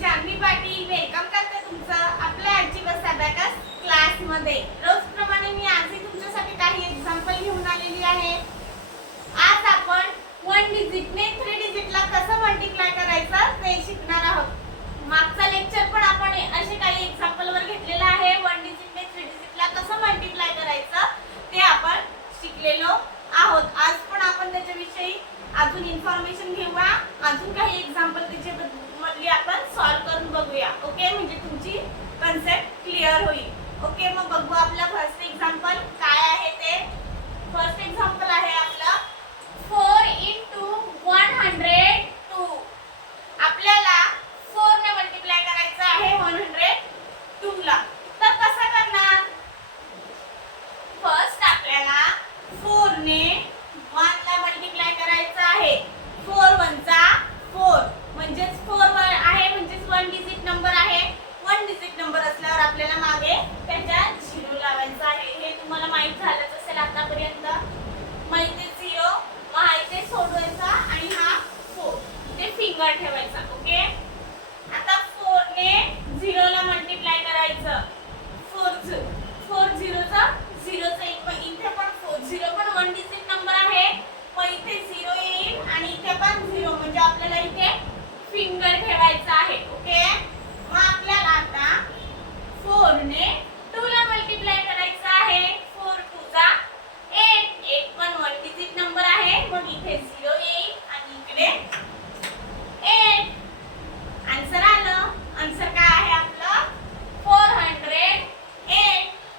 Janhvi Patil welcome करते तुमचं आपल्या आजची बस अबॅकस क्लास मध्ये। रोजप्रमाणे मी आजही तुमच्यासाठी काही एक्झाम्पल घेऊन आलेली आहे। आज आपण 1 डिजिट ने 3 डिजिटला कसं मल्टिप्लाय करायचं ते शिकणार आहोत। मागचा लेक्चर पण आपण असे काही एक्झाम्पल वर घेतलेला आहे। 1 डिजिट ने 3 डिजिटला कसं मल्टिप्लाय करायचं ते आपण शिकलेलो आहोत। आज पण आपण त्याच्याविषयी अजून इन्फॉर्मेशन घेऊया, अजून काही एक्झाम्पल त्याचे मधली आपण सॉल्व करून बघूया। ओके, म्हणजे तुमची कन्सेप्ट क्लिअर होईल। ओके, मग बघू आपला फर्स्ट एक्झाम्पल काय आहे ते। फर्स्ट एक्झाम्पल आहे आपला 4 into 102। आपल्याला 4 ने मल्टिप्लाय करायचं आहे 102 ला। तर कसं करणार? फर्स्ट आपल्याला 4 ने 1 ला मल्टिप्लाय करायचं आहे। 4 1 चा 4 म्हणजे 4 आहे, म्हणजे 1 डिजिट नंबर आहे। 1 डिजिट नंबर असल्यावर आपल्याला मागे त्याच्या 0 लावायचा आहे। हे तुम्हाला माहित झालंच असेल आतापर्यंत। माहिती 0 माहिती सोडवायचा आणि हा 4 ते फिंगर ठेवायचा। ओके, आता 4 ने 0 ला मल्टिप्लाय करायचं। 4 0 चा 0 चा इथे पण 4 0 पण 1 डिजिट नंबर आहे, पण इथे 0 येईल आणि इथे पण 0, म्हणजे आपल्याला इथे फिंगर ठेवायचा आहे। ओके, मग आपल्याला आता 4 ने 2 ला मल्टिप्लाय करायचं आहे। 4 2 चा 8 8 पण 1 डिजिट नंबर आहे, मग इथे 0 येईल आणि इकडे 8। आन्सर आलं। आन्सर काय आहे आपलं 408।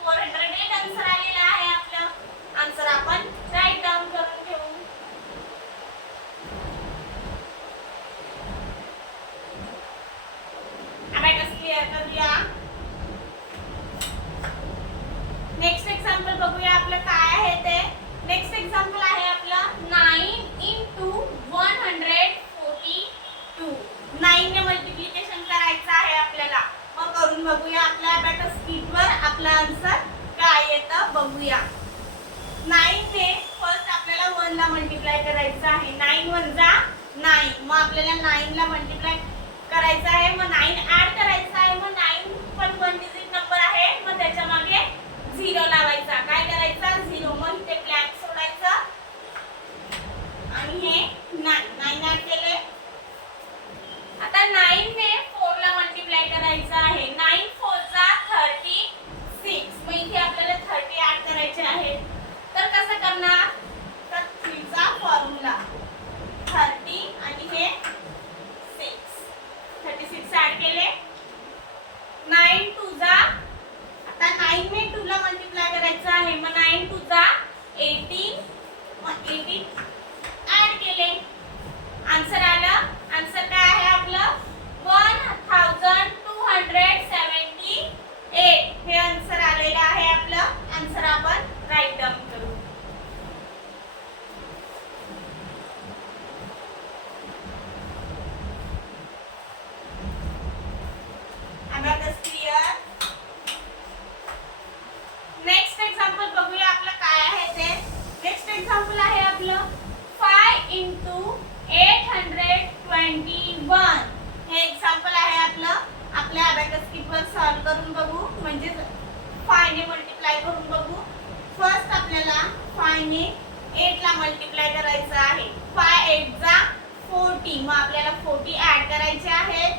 408 आन्सर आलेला आहे आपलं। आन्सर आपण राईट डाउन करून घेऊ। अबॅकस क्लिअर करूया। नेक्स्ट एक्झाम्पल बघूया आपलं काय आहे ते। नेक्स्ट एक्झाम्पल आहे आपलं 9 into 142। 9 ने मल्टिप्लिकेशन करायचं आहे आपल्याला। मग करून बघूया आपल्या अबॅकस शीटवर आपला आन्सर काय येतं बघूया। 9 ने फर्स्ट आपल्याला 1 ला मल्टिप्लाय करायचं आहे। 9 1 जा 9, मग आपल्याला 9 ला मल्टिप्लाय करायचं आहे। मग 9 ऍड करायचं आहे। मग 9 पण 1 डिजिट नंबर आहे, मग त्याच्या मागे 0 लावायचा। काय करायचा 0, मग इथे ब्लँक सोडायचं आणि हे 9 ऍड केले। आता 9 ने 4 ला मल्टिप्लाय करायचं आहे। 9 4 जा 36, मग इथे आपल्याला 30 ऍड करायचे आहे। तर कसं करणार? तर 3 चा फॉर्म्युला 30 आणि हे 6, 36 ऍड केले। 9 2 जा, आता 9 ने 2 ला मल्टिप्लाय करायचं आहे। मग 9 2 जा 18, मग 18 ऍड केले। आन्सर आलं। आन्सर काय आहे आपलं 1278। हे आन्सर आलेलं आहे आपलं। आन्सर आपण राईट डाउन करू। Abacus clear. नेक्स्ट एक्झाम्पल बघूया आपलं काय आहे ते। नेक्स्ट एक्झाम्पल आहे आपलं 5 into 821। हे एक्झाम्पल आहे आपलं। आपल्या अबॅकस शीटवर सॉल्व करून बघू, म्हणजे 5 ने मल्टिप्लाय करून बघू। फर्स्ट आपल्याला 5 ने 8 ला मल्टिप्लाय करायचं आहे। 5 8 जा 40, मग आपल्याला 40 ऍड करायचे आहेत।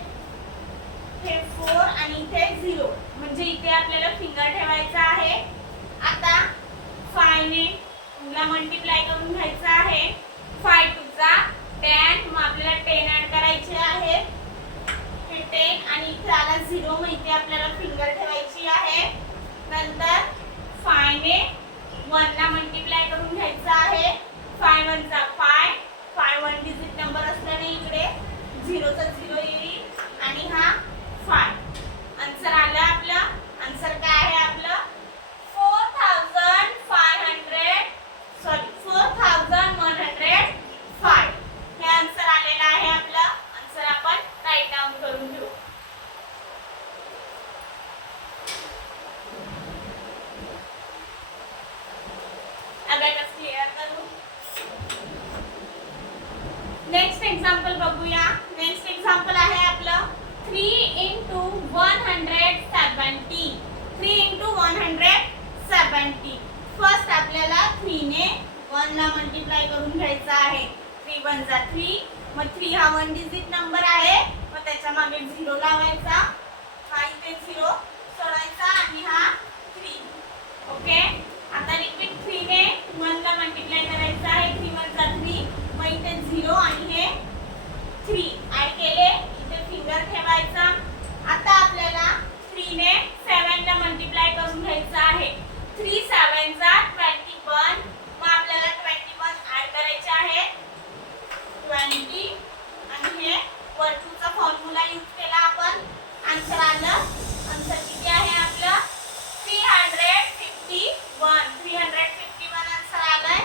हे 4 आणि इथे 0, म्हणजे इथे आपल्याला फिंगर ठेवायचा आहे। आता 5 ने 2 ला मल्टिप्लाय करून घ्यायचं आहे। 5 2 जा 10, मग आपल्याला 10 ऍड करायचे आहेत। हे 10 आणि इथे आला 0, मग इथे आपल्याला फिंगर ठेवायची आहे। नंतर 5 ने 1 ला मल्टिप्लाय करून घ्यायचं आहे। 5 1 जा 5, 5 1 डिजिट नंबर असल्याने इकडे 0 चा 0 येईल आणि हा 5। आन्सर आलं आपलं। आन्सर काय आहे आपलं 4105। हे आन्सर आलेलं आहे आपलं। आन्सर आपण राईट डाउन करून घेऊ। अबॅकस क्लिअर करू। नेक्स्ट एक्झाम्पल बघूया। नेक्स्ट एक्झाम्पल 1 ला मल्टिप्लाय करून घ्यायचा आहे. 3 1 जा 3, मग 3 हा 1 डिजिट नंबर आहे, मग त्याच्या मागे 0 लावायचा, हा इथे 0 सोडायचा आणि हा 3. ओके, आता रिपीट 3 ने 1 ला मल्टिप्लाय करायचं आहे. 3 1 जा 3, मग इथे 0 आणि हे 3 ऍड केले, इथे फिंगर ठेवायचा. आता आपल्याला 3 ने 7 ला मल्टिप्लाय करून घ्यायचं आहे. 3 7 जा 21, मग आपल्याला 21 ऍड करायचे आहे. 20 आणि हे वर्तुळचा फॉर्म्युला यूज केला आपण, आन्सर आलं. आन्सर किती आहे आपलं 351. 351 आन्सर आलाय.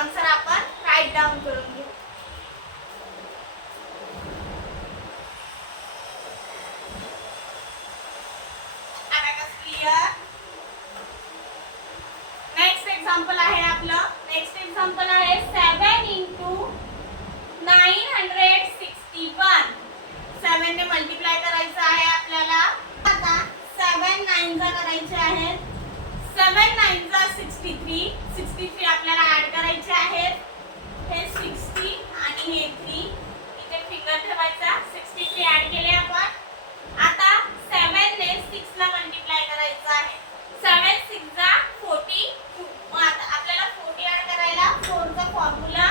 आन्सर आपण राईट डाऊन करून घेऊ. क्लियर. नेक्स्ट एक्झाम्पल आहे आपलं. नेक्स्ट एक्झाम्पल आहे 7 into 961. 7 ने मल्टिप्लाय करायचं आहे आपल्याला. आता 7 9 जा करायचे आहेत. 7 9 जा 63. 63 आपल्याला ऍड करायचे आहेत. हे 60 आणि हे 3 इथे फिंगर ठेवायचा. 63 ऍड केले आपण. आता 7 ने 6 ला मल्टिप्लाय करायचं आहे. 7 6 जा 42. मग आता आपल्याला 40 ऍड करायला 4 चा फॉर्म्युला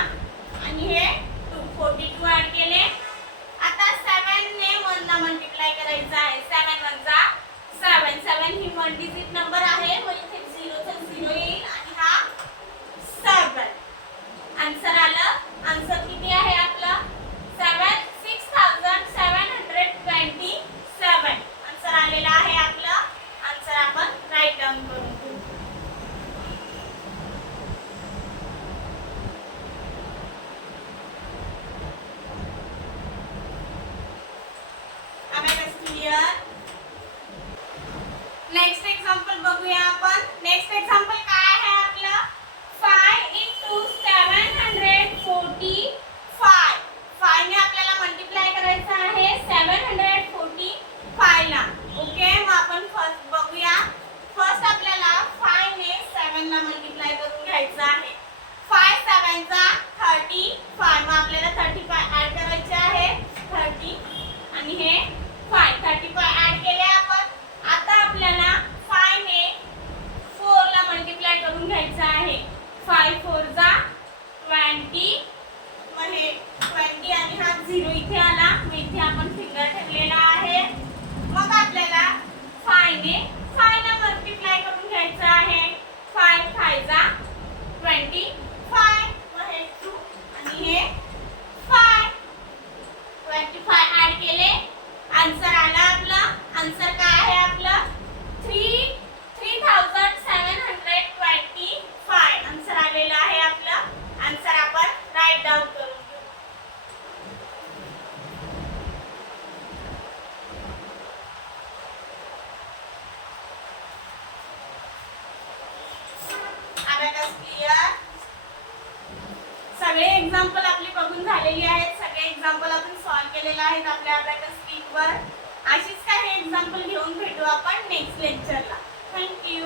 आणि हे 2 42 ऍड केले. आता 7 ने 1 ला मल्टिप्लाय करायचं आहे. 7 1 जा 7. 7 ही 1 डिजिट नंबर आहे, मग इथे 0 चा 0 येईल आणि हा 7. आन्सर आलं. आन्सर किती आहे आपलं 6727. आन्सर आलेला आहे आपलं. आन्सर आपण राईट डाऊन करून घेऊ. नेक्स्ट एक्झाम्पल बघूया आपण. नेक्स्ट एक्झाम्पल काय आहे आपलं 5 into 745. 5 ने आपल्याला मल्टिप्लाय करायचं आहे 745 ला. ओके, मग आपण फर्स्ट बघूया. फर्स्ट आपल्याला 5 ने 7 ला मल्टिप्लाय करून घ्यायचं आहे. 5 7 जा 35. मग आपल्याला 35 ऍड करायचे आहे. 30 आणि हे 5 35 ऍड केले आपण. आता आपल्याला 5 ने 4 ला मल्टिप्लाय करून घ्यायचं आहे. 5 4 जा 20. मग हे 20 आणि हा 0 इथे आला, मग इथे आपण फिंगर ठेवलेला आहे. मग आपल्याला 5 ने 5 ला मल्टिप्लाय करून घ्यायचं आहे. 5 5 जा 25. मग हे 2 आणि हे 5 25 ऍड केले. आन्सर आला आपला. आन्सर काय आहे आपलं 3725. आन्सर आलेलं आहे आपलं. आन्सर आपण राईट डाऊन करून घेऊ. क्लियर. सगळे एक्झाम्पल आपली बघून झालेली आहेत. सगळे एक्झाम्पल आपण सॉल्व्ह केलेले आहेत आपल्या अबॅकस शीटवर. अशीच काही एक्झाम्पल घेऊन भेटू आपण नेक्स्ट लेक्चरला. थँक्यू.